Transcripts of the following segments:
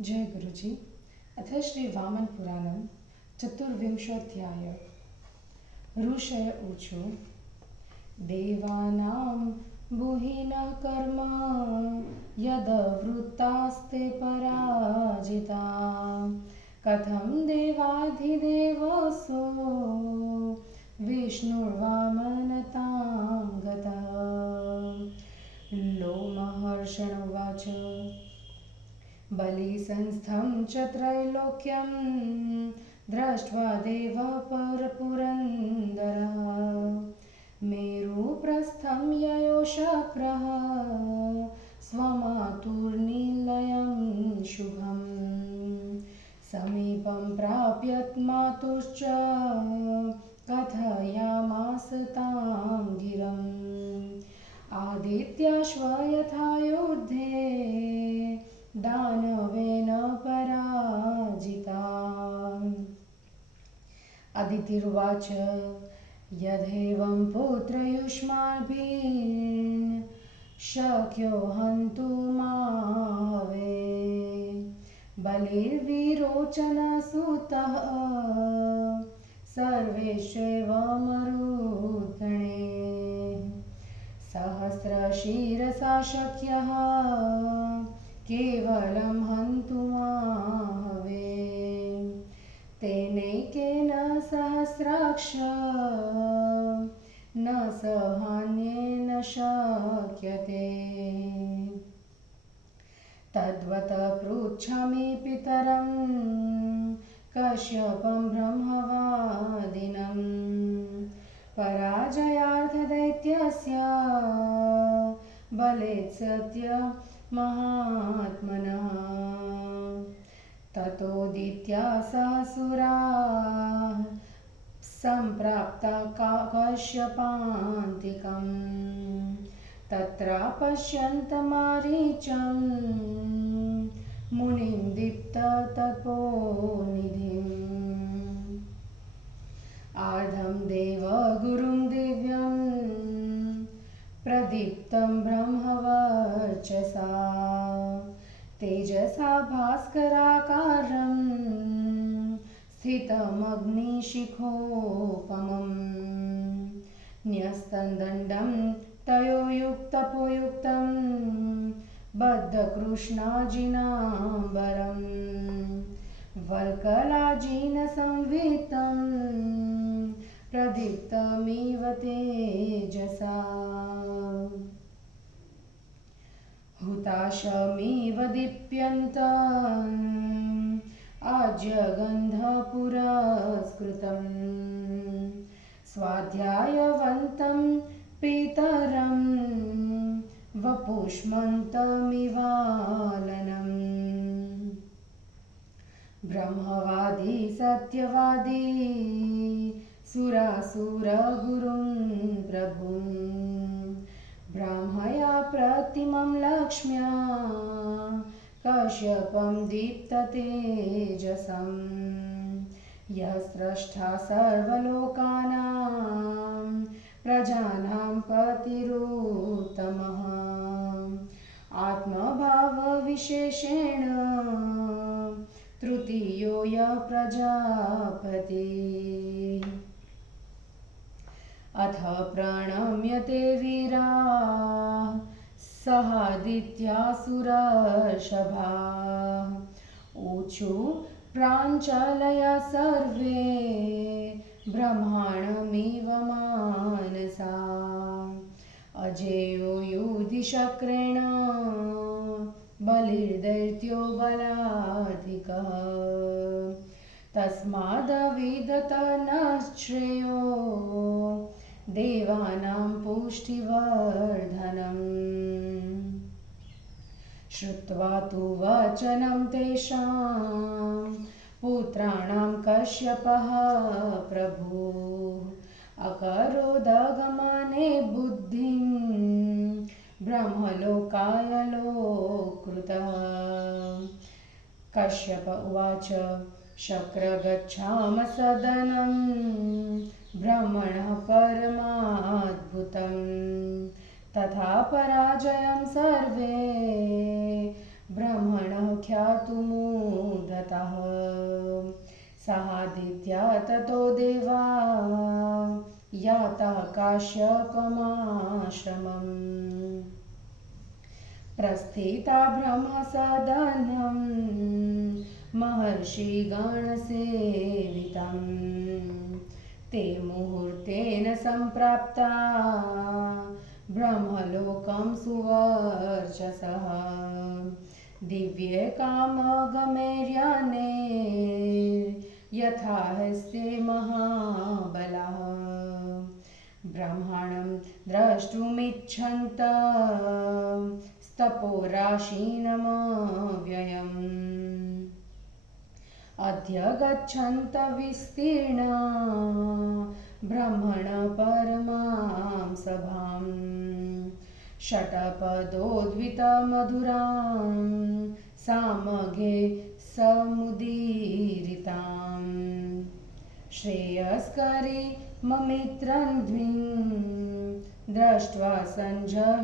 जय गुरुजी। अथ श्री वामन पुराणं चतुर्विंशोऽध्याय। ऋषय ऊचु देवानां बुहिनः कर्म यदवृत्तास्ते पराजिता कथं देवाधिदेवसो विष्णुर्वामनतां गतः। लोमहर्षण उवाच बलिसंस्थं च त्रैलोक्यं दृष्ट्वा देवः पुरन्दरः मेरुप्रस्थं ययो शक्रः स्वमातुर्निलयं शुभं समीपं प्राप्य मातुश्च कथयामास तां गिरम् आदित्याश्व यथा युद्धे दानवेन पराजिता। अदितिर्वाच यदेवं पुत्रयुष्माभिः शक्यो हन्तुमाहवे बलिर्विरोचनसुतः सर्वेष्वेव मरुद्गणे सहस्रशिरसा शक्यः केवलं हन्तुमाहवे तेनैकेन सहस्राक्ष न सहान्येन शक्यते। तद्वत् पृच्छामि पितरं कश्यपं ब्रह्मवादिनं पराजयार्थदैत्यस्य बलेत् सत्य महात्मनः ततोदित्या सहसुराः सम्प्राप्ता कश्यपान्तिकम् तत्र पश्यन्तमारीचं मुनिं दीप्ततपोनिधिम् आर्धं देवगुरुं दिव्यं प्रदीप्तं ब्रह्मवर्चसा तेजसा भास्कराकारं स्थितमग्निशिखोपमं न्यस्तं दण्डं तयोयुक्तपोयुक्तं बद्धकृष्णाजिनाम्बरं वल्कलाजिनसंवित्तं प्रदीप्तमिव तेजसा हुताशमिव दीप्यन्तम् आज्यगन्धपुरस्कृतं स्वाध्यायवन्तं पितरं वपुष्मन्तमिवालनं ब्रह्मवादी सत्यवादी सुरासुरगुरुं प्रभुं ब्राह्मया प्रतिमं लक्ष्म्या कश्यपं दीप्ततेजसं यः स्रष्टा सर्वलोकानां प्रजानां पतिरुत्तमः आत्मभावविशेषेण तृतीयो यः प्रजापति। अथ प्रणम्यते वीराः सहादित्यासुरर्षभा ऊचु प्राञ्चलय सर्वे ब्रह्माणमिव मानसा अजेयो युधिशक्रेण बलिर्दैत्यो बलाधिकः तस्मादविदत न श्रेयो देवानां पुष्टिवर्धनम् श्रुत्वा तु वचनं तेषां पुत्राणां कश्यपः प्रभु अकरोदगमने बुद्धिं ब्रह्मलोकायलोकृतः। कश्यप उवाच शक्र गच्छाम सदनं ब्रह्मणः परमाद्भुतं तथा पराजयं सर्वे ब्रह्मणः ख्यातुमुदतः सहादित्या ततो देवा याता काश्यपमाश्रमम् प्रस्थिता ब्रह्मसदनं महर्षिगणसेवितम् ते मुहूर्तेन सम्प्राप्ता ब्रह्मलोकं सुवर्चसः दिव्ये कामगमैर्याने यथा हस्ते महाबलः ब्रह्माणं द्रष्टुमिच्छन्तः तपोराशीनमव्ययम् अद्य गच्छन्त विस्तीर्णा ब्रह्मण परमां सभां षट्पदोद्वितमधुरां सामगे समुदीरितां श्रेयस्करी ममित्रन्ध्वीं दृष्ट्वा सञ्जह्यशुस्तदा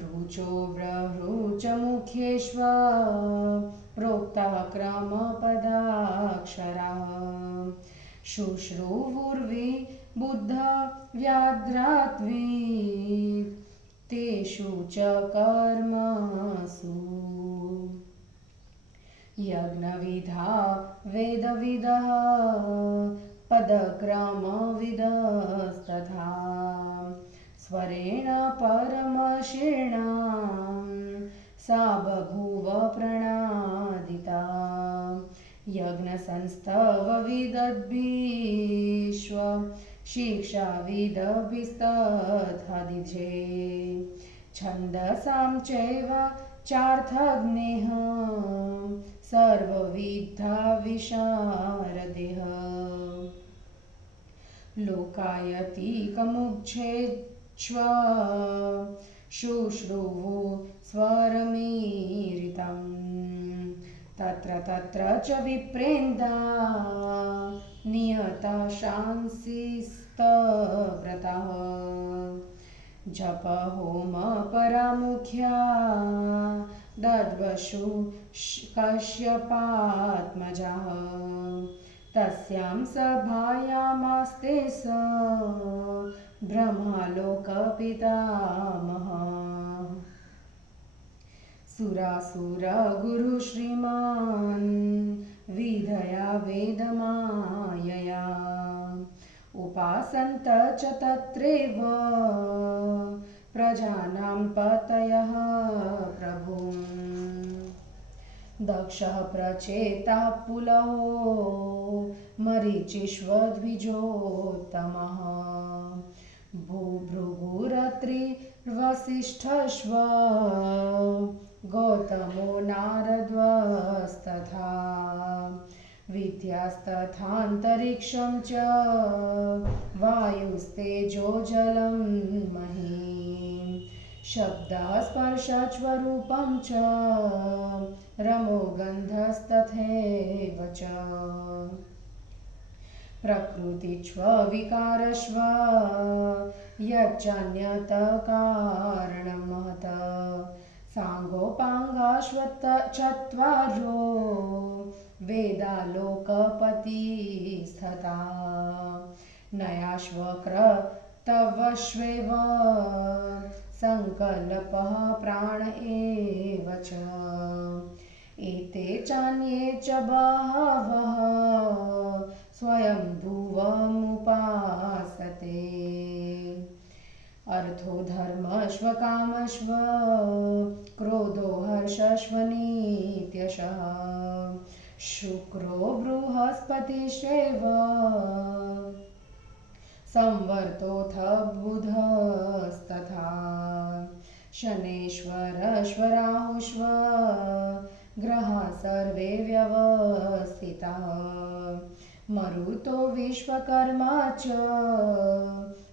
रुचो ब्रह्रुच मुख्येष्व प्रोक्तः क्रमपदाक्षराः शुश्रूवुर्वि बुद्ध व्याद्रात्वी तेषु च कर्मसु यज्ञविधा वेदविदः पदक्रमविदस्तथा स्वरेण परमशीर्णां सा बभूव प्रणादिता यज्ञसंस्थवविदद्भिश्व शिक्षाविदभिस्तथादिजे छन्दसां चैव चार्थग्नेः सर्वविद्धा विशारदेः लोकायतीकमुच्छेच्छ्व शुश्रुवु स्वरमीरितं तत्र तत्र च विप्रेन्दा नियता शांसिस्तव्रतः जप होम परामुख्या दद्वशु कश्यपात्मजः तस्यां सभायामास्ते स ब्रह्मलोकपितामहः सुरासुरगुरु श्रीमान् विधया वेदमायया उपासन्त च तत्रैव प्रजानां पतयः प्रभुम् दक्षः प्रचेता पुलहो मरीचिष्वद्विजोत्तमः भूभृगुरत्रिर्वसिष्ठश्व गौतमो नारद्वस्तथा विद्यास्तथान्तरिक्षं च वायुस्तेजो जलं महीं शब्दस्पर्शस्वरूपं च रमो गन्धस्तथैव च प्रकृतिष्व विकारस्व यच्चान्यत कारणं महत सांगोपाङ्गाश्वत चत्वारो वेदालोकपतिस्तथा नयाश्वक्रतवश्वेव संकल्पः प्राण एव च एते चान्ये च बहवः स्वयंभुवमुपासते अर्थो धर्मश्व कामश्व क्रोधो हर्षश्वनीत्यशः शुक्रो बृहस्पतिश्चैव संवर्तोऽथ बुधस्तथा शनेश्वरश्वराहुष्व ग्रहाः सर्वे व्यवस्थिताः मरुतो विश्वकर्मा च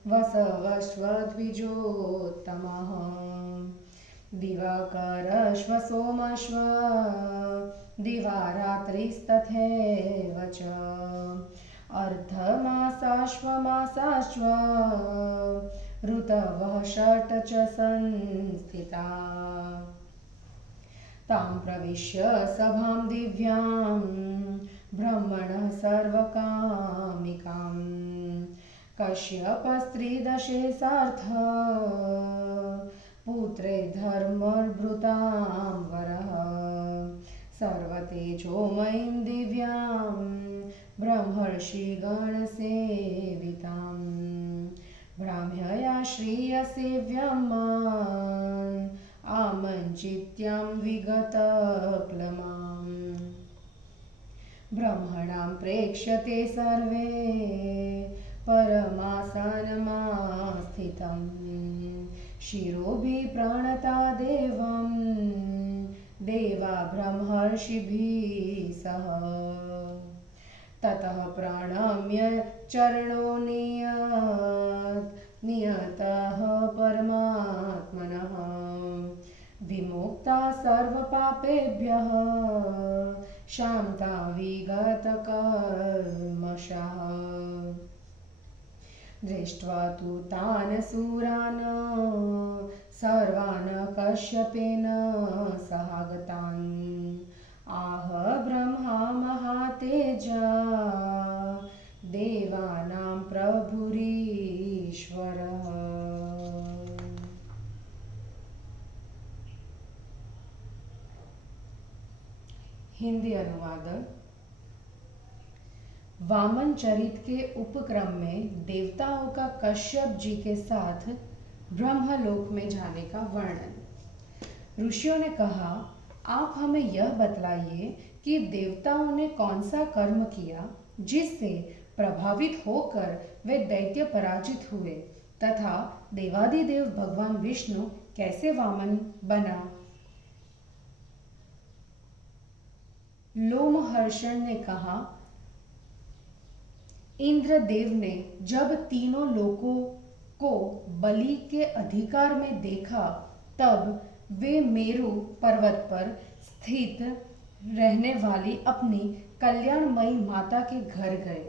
वसवश्वद्विजोत्तमः दिवाकरश्व सोमश्व दिवारात्रिस्तथैव च अर्धमासाश्व ऋतवः षट् च संस्थिता तां प्रविश्य सभां दिव्यां ब्रह्मणः सर्वकामिकां कश्यपस्त्रीदशे सार्थ पुत्रे धर्मभृतां वरः सर्वतेजोमयीं दिव्यां ब्रह्मर्षिगणसेवितां ब्राह्म्यया श्रियसेव्यमान् आमञ्चित्यां विगतक्लमाम् ब्रह्मणां प्रेक्ष्यते सर्वे परमासनमास्थितं शिरोभिः प्रणता देवं देवा ब्रह्मर्षिभिः सह ततः प्रणम्य चरणो नियतः परमात्मनः विमुक्ता सर्वपापेभ्यः शान्ता विगतकल्मषः दृष्ट्वा तु तान् सूरान् सर्वान् कश्यपेन सहागतान् आह ब्रह्मा महातेजा देवानां प्रभुरीश्वरः। हिंदी अनुवाद। वामन चरित के उपक्रम में देवताओं का कश्यप जी के साथ ब्रह्मलोक में जाने का वर्णन। ऋषियों ने कहा, आप हमें यह बतलाइए कि देवताओं ने कौन सा कर्म किया जिससे प्रभावित होकर वे दैत्य पराजित हुए तथा देवादिदेव भगवान विष्णु कैसे वामन बना। लोमहर्षण ने कहा, इंद्रदेव ने जब तीनों लोकों को बलि के अधिकार में देखा तब वे मेरु पर्वत पर स्थित रहने वाली अपनी कल्याणमयी माता के घर गए।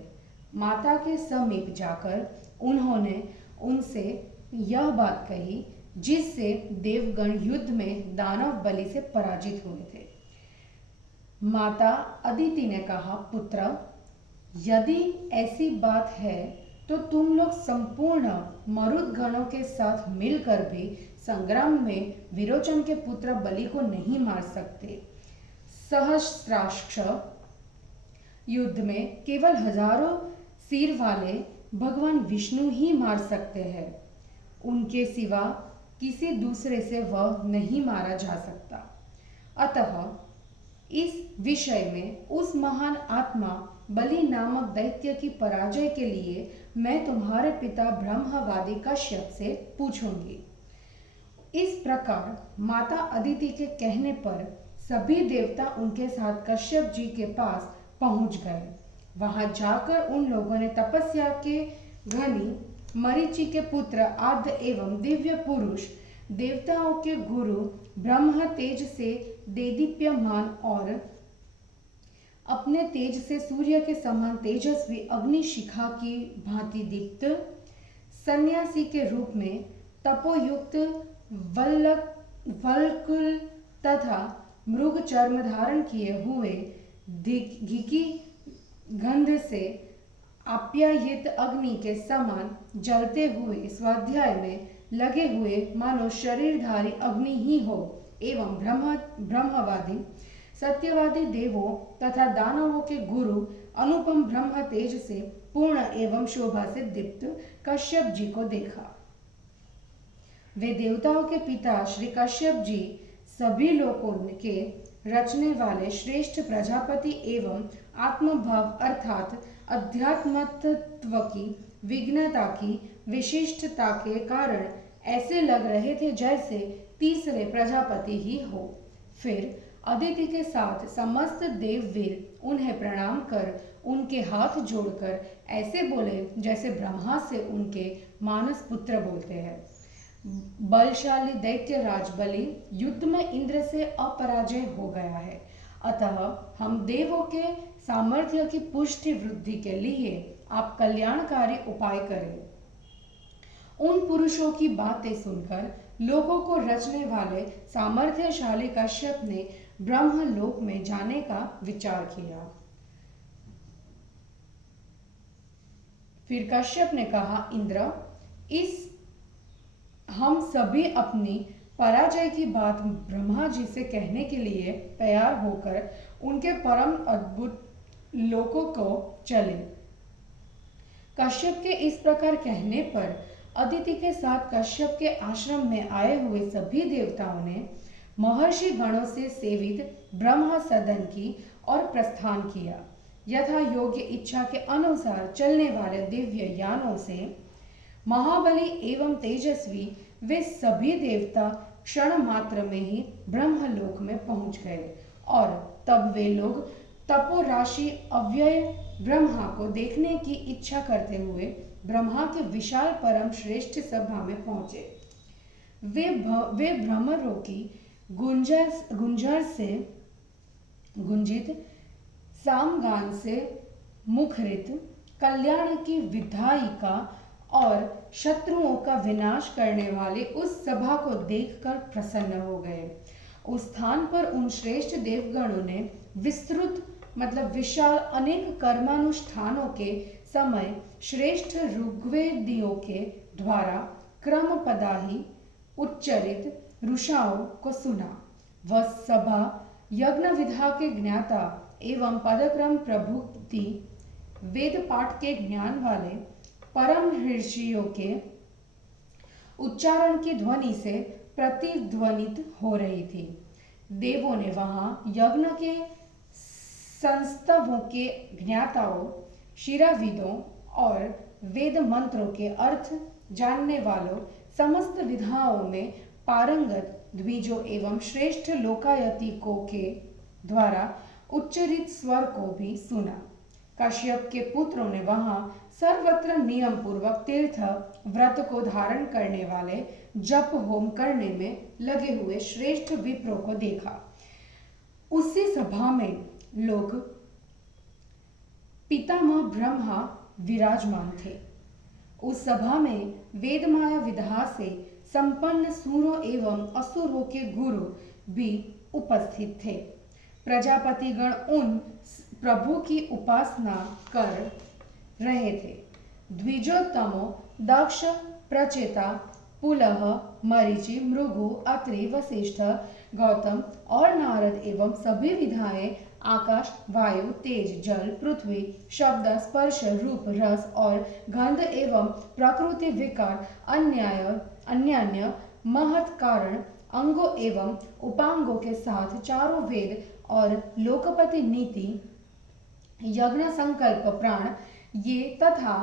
माता के समीप जाकर उन्होंने उनसे यह बात कही जिससे देवगण युद्ध में दानव बलि से पराजित हुए थे। माता अदिति ने कहा, पुत्र, यदि ऐसी बात है तो तुम लोग संपूर्ण मरुद गणों के साथ मिलकर भी संग्राम में विरोचन के पुत्र बलि को नहीं मार सकते। सहस्त्राक्ष युद्ध में केवल हजारों सिर वाले भगवान विष्णु ही मार सकते हैं। उनके सिवा किसी दूसरे से वह नहीं मारा जा सकता। अतः इस विषय में उस महान आत्मा बलि नामक दैत्य की पराजय के लिए मैं तुम्हारे पिता ब्रह्मवादी कश्यप से पूछूंगी। इस प्रकार माता अदिति के कहने पर सभी देवता उनके साथ कश्यप जी के पास पहुंच गए। वहां जाकर उन लोगों ने तपस्या के घनी मरीचि के पुत्र आद्य एवं दिव्य पुरुष देवताओं के गुरु ब्रह्म तेज से देदीप्यमान और अपने तेज से सूर्य के समान तेजस्वी अग्नि शिखा की भांति दीप्त सन्यासी के रूप में तपोयुक्त वल्कुल तथा मृग चर्म धारण किए हुए घी की गंध से आप्यायित अग्नि के समान जलते हुए स्वाध्याय में लगे हुए मानो शरीरधारी अग्नि ही हो एवं ब्रह्मवादी सत्यवादी देवों तथा दानवों के गुरु अनुपम ब्रह्म तेज से पूर्ण एवं शोभा से दीप्त कश्यप जी को देखा। वे देवताओं के पिता श्री कश्यप जी सभी लोकों के रचने वाले श्रेष्ठ प्रजापति एवं आत्मभाव अर्थात अध्यात्मत्व की विघ्नता की विशिष्टता के कारण ऐसे लग रहे थे जैसे तीसरे प्रजापति ही हो। फिर अदिति के साथ समस्त देववीर उन्हें प्रणाम कर उनके हाथ जोड़कर ऐसे बोले जैसे ब्रह्मा से उनके मानस पुत्र बोलते हैं। बलशाली दैत्य राज बलि युद्ध में इंद्र से अपराजय हो गया है, अतः हम देवों के सामर्थ्य की पुष्टि वृद्धि के लिए आप कल्याणकारी उपाय करें। उन पुरुषों की बातें सुनकर लोगों को रचने वाले सामर्थ्यशाली कश्यप ने ब्रह्मलोक में जाने का विचार किया। फिर कश्यप ने कहा, इंद्र, इस हम सभी अपनी पराजय की बात ब्रह्मा जी से कहने के लिए तैयार होकर उनके परम अद्भुत लोकों को चले। कश्यप के इस प्रकार कहने पर अदिति के साथ कश्यप के आश्रम में आए हुए सभी देवताओं ने महर्षि गणों से सेवित ब्रह्मा सदन की और प्रस्थान किया। यथा योग्य इच्छा के अनुसार चलने वाले दिव्य यानों से महाबली एवं तेजस्वी वे सभी देवता क्षण मात्र में ही ब्रह्मलोक में पहुंच गए और तब वे लोग तपोराशि अव्यय ब्रह्मा को देखने की इच्छा करते हुए ब्रह्मा के विशाल परम श्रेष्ठ सभा में पहुंचे। वे भ्रमरों की गुंजर से गुंजित सामगान से मुखरित कल्याण की विधायिका और शत्रुओं का विनाश करने वाले उस सभा को देखकर प्रसन्न हो गए। उस स्थान पर उन श्रेष्ठ देवगणों ने विस्तृत विशाल अनेक कर्मानुष्ठानों के समय श्रेष्ठ ऋग्वेदियों के द्वारा क्रम पदाही उच्चरित ऋषाओं को सुना। वह सभा यज्ञ विधा के ज्ञाता एवं पदक्रम प्रभुति वेद पाठ के ज्ञान वाले परम ऋषियों के उच्चारण की ध्वनि से प्रतिध्वनित हो रही थी। देवों ने वहां यज्ञ के संस्तवों के ज्ञाताओं, शिराविदों और वेद मंत्रों के अर्थ जानने वालों, समस्त विधाओं में पारंगत द्विजों एवं श्रेष्ठ लोकायतिकों के द्वारा उच्चरित स्वर को भी सुना। कश्यप के पुत्रों ने वहां सर्वत्र नियम पूर्वक तीर्थ व्रत को धारण करने वाले जप होम करने में लगे हुए श्रेष्ठ विप्रों को देखा। उसी सभा में लोग पितामह ब्रह्मा विराजमान थे। उस सभा में वेदमाया विधा से संपन्न सूरों एवं असुरों के गुरु भी उपस्थित थे। प्रजापति गण उन प्रभु की उपासना कर रहे थे। द्विजोत्तमों दक्ष, प्रचेता, पुलह, मरीचि, मृगु, अत्रि, वशिष्ठ, गौतम और नारद एवं सभी विधाएं आकाश, वायु, तेज, जल, पृथ्वी, शब्द, स्पर्श, रूप, रस और गंध एवं प्रकृति विकार अन्य महत् कारण अंगों एवं उपांगों के साथ चारों वेद और लोकपति नीति, यज्ञ संकल्प प्राण ये तथा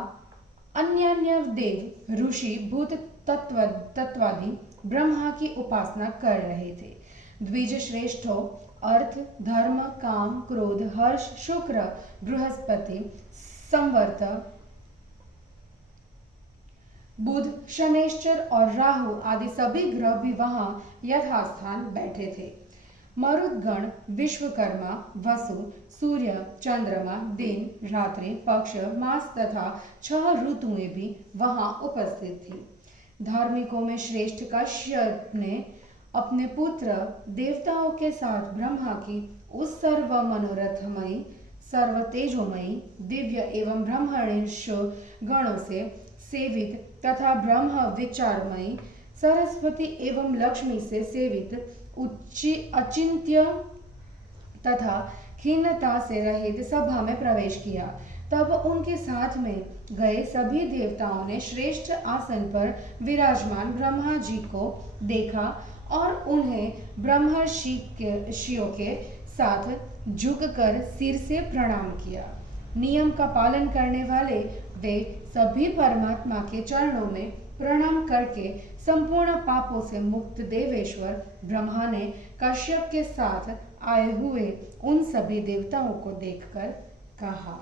अन्य देव, ऋषि, भूत तत्वादि ब्रह्मा की उपासना कर रहे थे। द्विज श्रेष्ठों अर्थ, धर्म, काम, क्रोध, हर्ष, शुक्र, बृहस्पति, संवर्त, बुध, शनैश्चर और राहु आदि सभी ग्रह भी वहां यथास्थान बैठे थे। मरुदगण, विश्वकर्मा, वसु, सूर्य, चंद्रमा, दिन, रात्रि, पक्ष, मास तथा 6 ऋतुएं भी वहां उपस्थित थी। धार्मिकों में श्रेष्ठ कश्यप ने अपने पुत्र देवताओं के साथ ब्रह्मा की उस सर्व मनोरथमयी, सर्व तेजोमयी, दिव्य एवं ब्रह्मणेश गणों से सेवित तथा ब्रह्म विचारमयी, सरस्वती एवं लक्ष्मी से सेवित अचिंत्य तथा खिन्नता से रहित सभा में प्रवेश किया। तब उनके साथ में गए सभी देवताओं ने श्रेष्ठ आसन पर विराजमान ब्रह्मा जी को देखा और उन्हें ब्रह्मर्षियों के साथ झुककर सिर से प्रणाम किया। नियम का पालन करने वाले वे सभी परमात्मा के चरणों में प्रणाम करके संपूर्ण पापों से मुक्त देवेश्वर ब्रह्मा ने कश्यप के साथ आए हुए उन सभी देवताओं को देखकर कहा।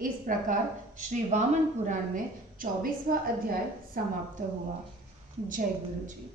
इस प्रकार श्री वामन पुराण में 24वां अध्याय समाप्त हुआ। जय गुरु जी।